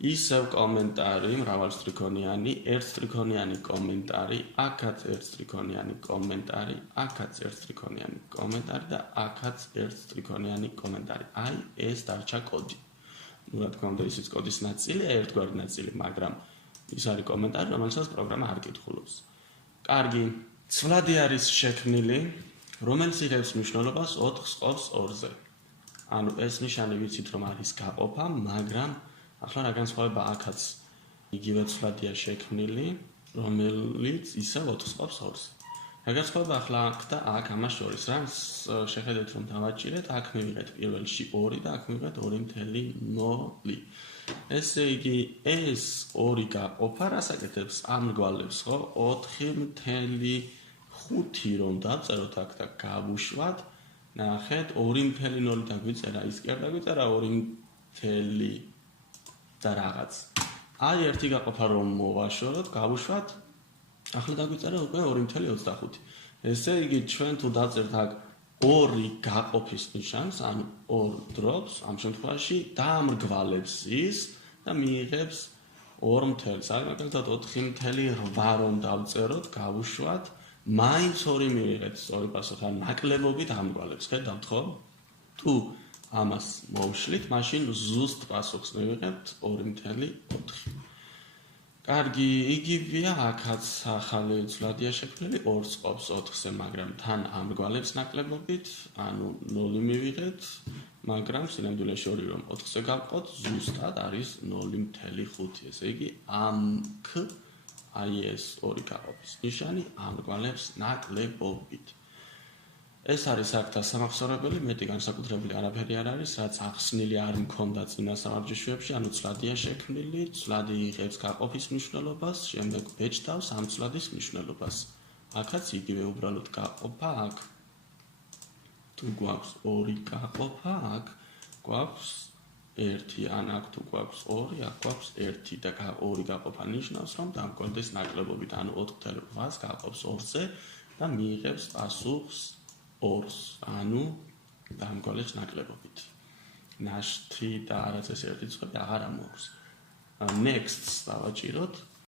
ისევ კომენტარი, მრავალსტრიქონიანი, ერთსტრიქონიანი კომენტარი, აქაც ერთსტრიქონიანი კომენტარი, აქაც ერთსტრიქონიანი კომენტარი და აქაც ერთსტრიქონიანი კომენტარი. აი, ეს დარჩა კოდი. რა თქმა უნდა, ისიც კოდის ნაწილია, ერთგვარი ნაწილი, მაგრამ ის არის კომენტარი, რომელსაც პროგრამა არ კითხულობს. კარგი, ცვლადი არის შექმნილი, რომელიც იღებს მნიშვნელობას 4-ს ყოფს 2-ზე. ანუ ეს ნიშანი ვიცით, რომ არის გაყოფა, მაგრამ ახლა რა განსხვავება აქაც იგივე ცვლადია შექმნილი, რომელიც ისევ 4-ს ყოფს 2-ზე. რა განსხვავება ახლა აქ და აქ ამას შორის, რა შეხედეთ რომ დავაჭირეთ, აქ მივიღეთ პირველში 2 და აქ მივიღეთ 2.0. ესე იგი, ეს 2 გაყოფა რას აკეთებს? ამრგვალებს, ხო? 4.5 რომ დავწეროთ აქ და გავუშვათ, ნახეთ 2.0 დაგვიწერა, ის კი არ დაგვიწერა 2.0 და რაღაც. აი ერთი გაყოფა რომ მოვაშოროთ, გავუშვათ, ახლა დაგვიწერა უკვე 2.25. ესე იგი, ჩვენ თუ დავწერთ აქ 2 გაყოფის ნიშანს, ანუ 2 დრობს, ამ შემთხვევაში დაამრგვალებს ის და მიიღებს 2. მაგალითად 4.8 რომ დავწეროთ, გავუშვათ, მაინც 2 მივიღეთ სწორი პასუხი, ან ნაკლებობით ამრგვალებს, ხედავთ ხო? თუ ამას მოვშლით, მაშინ ზუსტ პასუხს მივიღებთ 2.4. კარგი, იგივეა აქაც ახალი ცვლადია შექმნილი 2-ს ყოფს 4-ზე, მაგრამ თან ამრგვალებს ნაკლებობით, ანუ 0 მივიღეთ, მაგრამ სინამდვილეში 2 რომ 4-ზე გავყოთ, ზუსტად არის 0.5. ესე იგი, ამქ აი ეს 2 გაყოფის ნიშანი ამრგვალებს ნაკლებობით. ეს არის აქთა სამახსოვრებელი, მეტი განსაკუთრებული არაფერი არ არის, რაც ახსნილი არ მქონდა წინა სამარჯვეშოებში, ანუ ცვლადია შექმნილი, ცვლადი იღებს გაყოფის მნიშვნელობას, შემდეგ ბეჭდავს ამ ცვლადის მნიშვნელობას. აქაც იგივე უბრალოდ გაყოფა, აქ თუ გვაქვს 2 გაყოფა, აქ გვაქვს 1, ან აქ თუ გვაქვს 2, აქ გვაქვს 1 და 2 გაყოფა ნიშნავს, რომ დამკვირდეს ნაკლებობით, ანუ 4.8-ს გაყოფს 2-ზე და მიიღებს პასუხს 2-ს, ანუ დამკვირდეს ნაკლებობით. ნაშთი და არც ეს ერთი წვები აღარ ამოაქვს. Next-ს დავაჭიროთ.